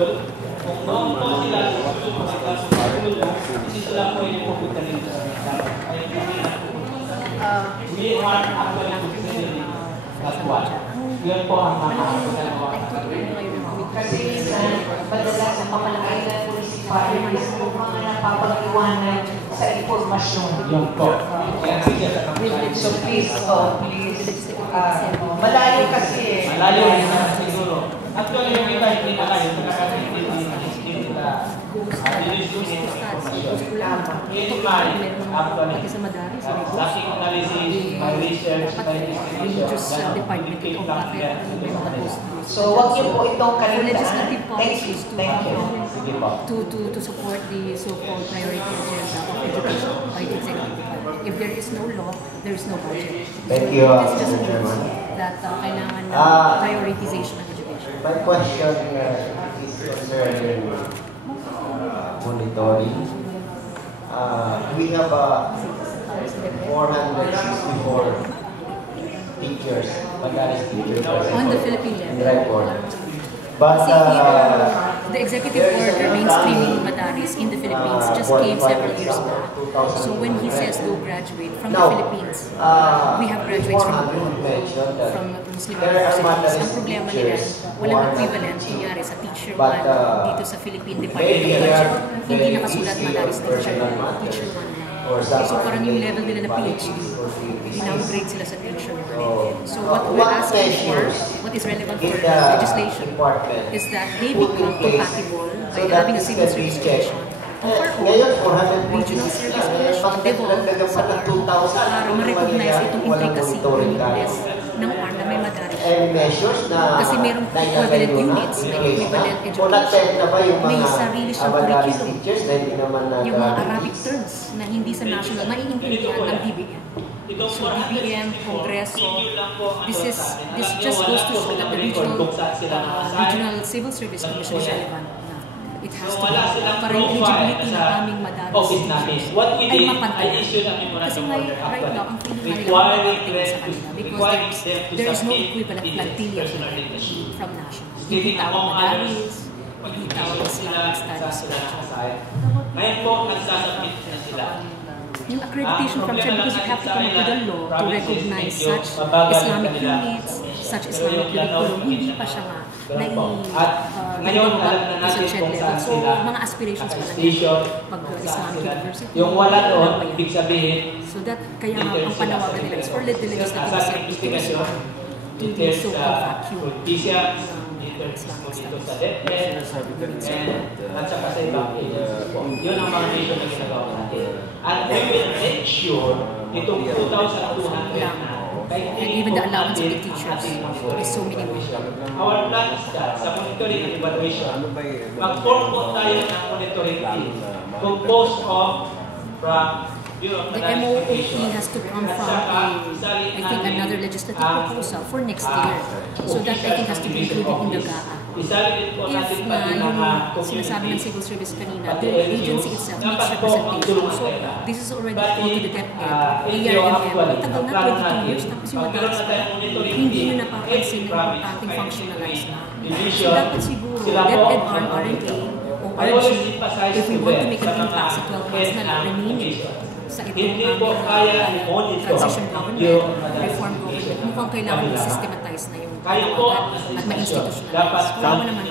school, kung noon po sila sa school, hindi sila pwede pupunta rin sa we are actually considering that one. Yun po ang mga kasi madalas ang papalakay na municipal is yung mga napapag-iwanan sa informasyon. Yun po. So please, malayo kasi eh. Malayo rin na siguro. Actually, yung iba hindi na kayo, nakakakita lacking analysis, my research, my institution, so wag niyo po itong kalimutan. Legislative policies to to support the so-called priority agenda of education by the executive department. If there is no law, there is no budget. Thank you, It's just Mr. Chairman. that kailangan ng prioritization of education. My question is concerning monitoring. We have 464 teachers, Bataris teachers On the Philippine in level. record. But The executive order mainstreaming Bataris in the Philippines just came several years back. So when he says go graduate from the Philippines, we have graduates from abroad, from Muslim universities. Ang problema nila, walang equivalent kunyari sa teacher 1 dito sa Philippine Department of Budget. Hindi nakasulat Bataris teacher 1. So parang yung level nila na PhD, dinowngrade sila sa teacher 1. So what we're asking for, what is relevant for legislation, is that they become compatible by having a civil service commission. Ang regional service commission, devolve sa para ma-recognize itong intricacy, uniqueness ng ARM na may Bataris. Kasi merong equivalent units, may equivalent education, may sarili siyang curriculum. Yung mga Arabic terms na hindi sa national, maiintindihan ng DBM. So DBM, Kongreso, this just goes to show that the regional civil service commission is relevant. It has to be para yung eligibility ng aming Bataris ay mapantay. Kasi right now, ang feeling nga nila sa kanila because there is no equivalent plantilla from national. Hindi tawag Bataris, hindi tawag Islamic Studies. Ngayon po, nagsasubmit na sila. Yung accreditation from SHED, because you have to come up with a law to recognize such Islamic units, such Islamic curriculum, hindi pa siya nga na sa SHED level. So, mga aspirations pa lang pag Islamic University. Yung wala doon, ibig sabihin. So that, kaya ang panawagan nila is for the legislative assembly to respond to the so-called vacuum. Islamic studies. At saka sa ibang yun ang mga mission na ginagawa natin. And we will make sure itong 2,200 na and even the allowance of the teachers is so minimal. Our plan is that sa monitoring and evaluation, mag-form po tayo ng monitoring team composed of from the MOOP has to come from I think another legislative proposal for next year. So that I think has to be included in the GAA. If yung sinasabi ng civil service kanina, the agency itself makes representation. So this is already called to the DepEd, ARMM. Tagal na, 22 years, tapos yung Bataris pa, hindi nyo napapansin na importanteng functionalize na. So dapat siguro, DepEd, ARM, RNA, o RG, if we want to make an impact sa 12 months na lang remaining, sa itong transition government, reform government, mukhang kailangan i-systematize na yung panawagan at ma-institutionalize. Kung ano naman,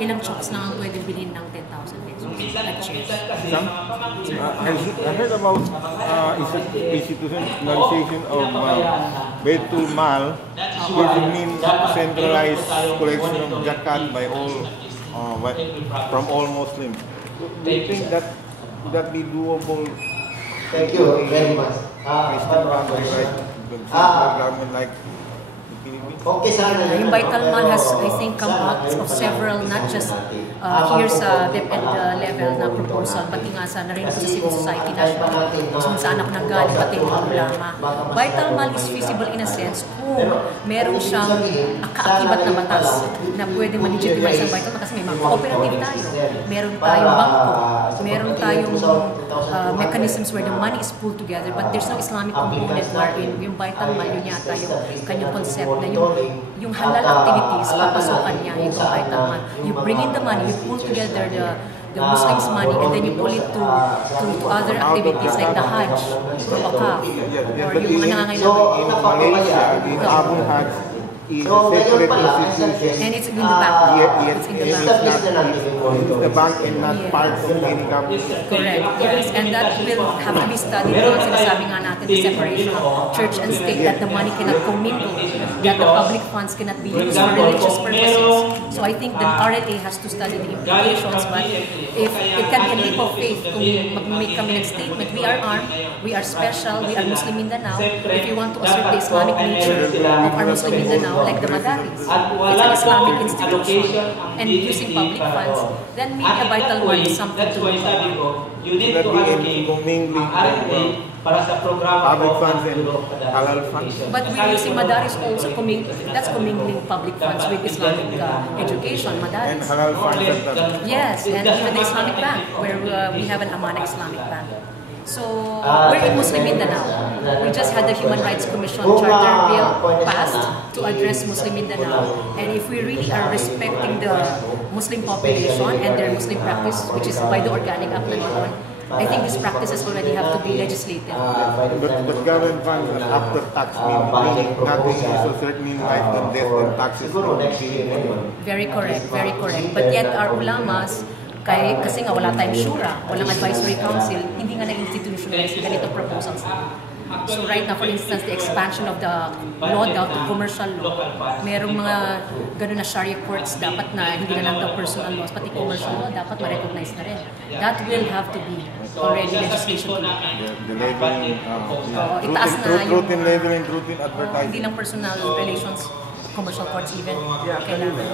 ilang chokes lang ang pwede bilhin ng 10,000 pesos at chairs. I heard about institutionalization of Baitul Mal, which means centralized collection of zakat by all, from all Muslims. Do you think that would that be doable? Thank you very much. Government like the Philippines? Okay sana. Yung Baitul Mal has, I think, come out of several, not just here sa DepEd level na proposal, pati nga sa narinig ko sa civil society national, kung saan ako nanggaling, pati yung problema. Baitul Mal is feasible in a sense kung meron siyang kaakibat na batas na pwede ma-legitimize ang Baitul Mal kasi may mga cooperative tayo, meron tayong bangko, meron tayong mechanisms where the money is pulled together, but there's no Islamic component wherein yung Baitul Mal, yun yata yung kanyang concept na yung halal activities, papasokan niya yung vital month. You bring in the money, you pull together the Muslims' money, and then you pull it to other activities like the Hajj, or Wakaf, or yung mga nangangailangan. In Malaysia, the Abu Hajj is a separate institution. And it's in the bank. It's in the bank. It's the bank and not part of any company. Correct, yes. And that will have to be studied doon. Sinasabi nga natin the separation of church and state, that the money cannot commingle, that the public funds cannot be used for religious purposes. So I think the RLA has to study the implications, but if it can be a leap of faith kung mag-make kami ng statement, we are armed, we are special, we are Muslim Mindanao. If you want to assert the Islamic nature of our Muslim Mindanao, like the Madaris, it's an Islamic institution, and using public funds, then maybe a vital one is something to look at. You need to allocate ang RLA para sa programa Public of funds and halal funds. But we're using Madaris also, that's commingling public funds with Islamic education, And Madaris. halal funds at that. Yes, and even the Islamic Bank, where we have an Amana Islamic Bank. So, we're in Muslim Mindanao. We just had the Human Rights Commission Charter Bill passed to address Muslim Mindanao. And if we really are respecting the Muslim population and their Muslim practice, which is by the Organic Act na noon, I think these practices already have to be legislated. But government funds are after tax, meaning nothing is so certain life than death and taxes. Very correct, very correct. But yet our ulamas, kasi nga wala tayong shura, walang advisory council, hindi nga na-institutionalize ganito proposals. So right now, for instance, the expansion of the law daw to commercial law, merong mga gano'n na Sharia courts dapat na hindi na lang daw personal laws, pati commercial law dapat ma-recognize na rin. That will have to be already legislation to look at. The labeling, Itaas na yung truth in labeling, truth in hindi advertising. lang personal relations, commercial courts even. Kailangan.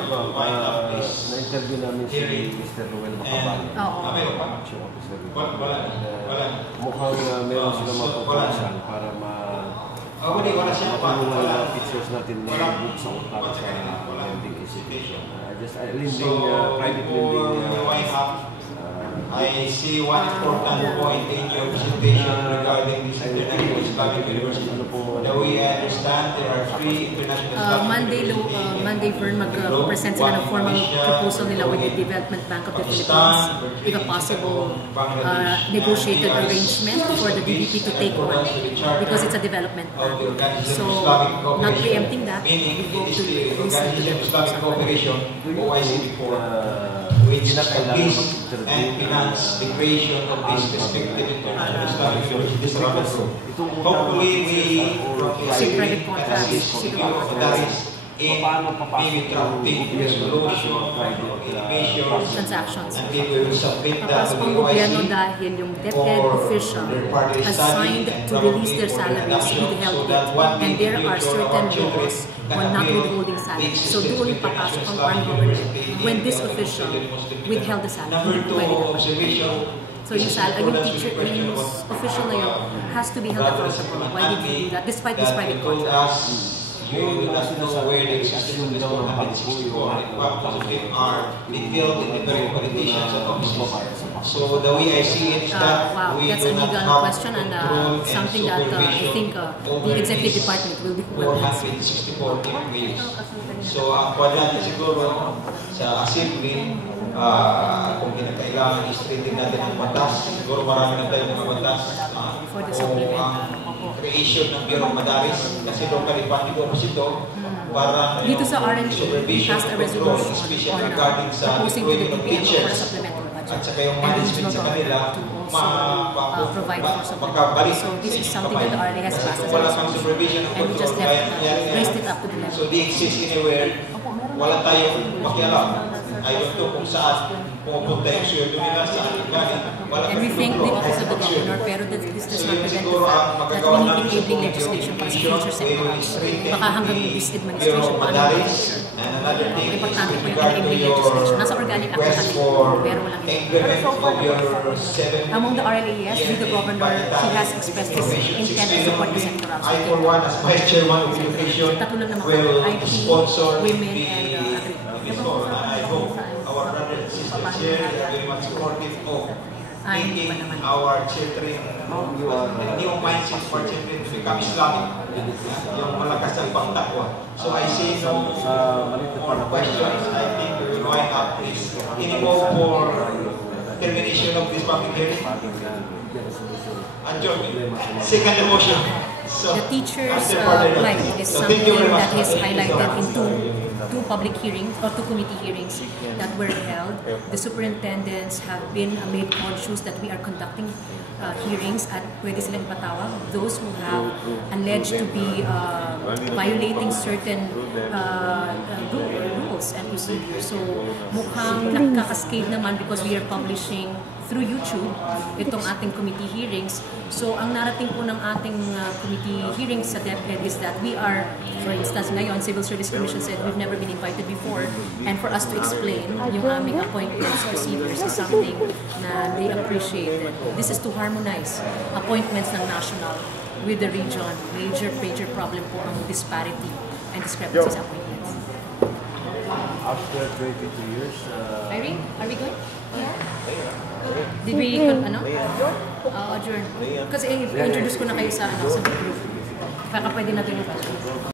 Na-interview namin si Mr. Ruel Macabal. Oo. Action officer. Mukhang meron sila mapapalasan para matulungan na teachers natin na book sa utang sa lending institution. Private lending. I see one important point in your presentation regarding this International Islamic University. That we understand there are 3 international Islamic Monday, Vern, mag-present sila ng formal proposal nila with the Development Bank of the Philippines with a possible negotiated arrangement for the DBP to take on, because it's a development bank. So, not preempting that, we hope to listen to the proposal. OIC before, which established and financed the creation of this respective international Islamic University. Hopefully, we Private contracts, that is in maybe drafting resolution, innovations, transactions. and they will submit that Tapos to pang the gobyerno OIC. dahil yung DepEd official has signed to release their salaries withheld with, and there are certain laws on not withholding salaries. So doon papasok ang foreign government when this official withheld the salary. Number 2, Pwede naman. observation. So yung teacher, yung official na yun has to be held accountable. Why did you do that? Despite this private contract. You do not know where the existence of this 464 and what positive are detailed in the very politicians and offices. So the way I see it is that Wow, we that's a do not legal have question and control and something that I think the executive department will be well answer. 464 employees. So ang kwadran siguro sa assembly, kung kinakailangan i-straighten natin ang batas, siguro marami na tayong mga batas. For the Kung supplement. ang creation ng Bureau of Madaris, kasi locally funded office ito, para Dito sa RLA, supervision passed a and control, resolution especially on regarding sa proposing to the deployment of DBM for a teachers supplemental budget. at saka yung And the management regional sa kanila, government to also provide for makabalik. supplemental. So this is something that the RLA has passed as a Wala kang resolution. supervision and And we just control, left, kaya raised it up to the so level. they exist anywhere, wala tayong pakialam. Ayaw ito kung saan pumupunta yung sweldo nila, saan yung galing. And we thank the Office of the Governor, pero this does not prevent the fact that we need enabling legislation para sa future sectors. Baka hanggang this administration pa ano. Importante po yung enabling legislation. Nasa organic act natin, pero walang among the RLAs, with the Governor, he has expressed his intent to support the sectoral. I, for one, as Vice Chairman of Education, Tatlo lang naman will IT, sponsor women, the and agri. before. And I hope our brothers and sisters here are very much supportive of Ay, hindi making pa naman. our children Ma'am, you are... The new mindset for children to become Islamic. Yung malakas ang pangtakwa. So I see no more questions. I think we will wind up this. Any vote for termination of this public hearing? Second motion. So, The teachers' after right is so something thank you very much. that is highlighted in two public hearings or two committee hearings that were held. The superintendents have been made conscious that we are conducting hearings at pwede silang ipatawag those who have alleged to be violating certain rules and procedures. So mukhang nakakascade naman because we are publishing through YouTube itong ating committee hearings. So ang narating po ng ating committee hearings sa DepEd is that we are, for instance ngayon, Civil Service Commission said we've never been invited before, and for us to explain yung aming appointments procedures is something na they appreciated. This is to harmonize appointments ng national with the region. Major problem po ang disparity and discrepancies sa appointments. After 22 years, Irene, are we good? Did we, ano? Adjourn. Kasi introduce ko na kayo sa group. Baka pwede natin yung question.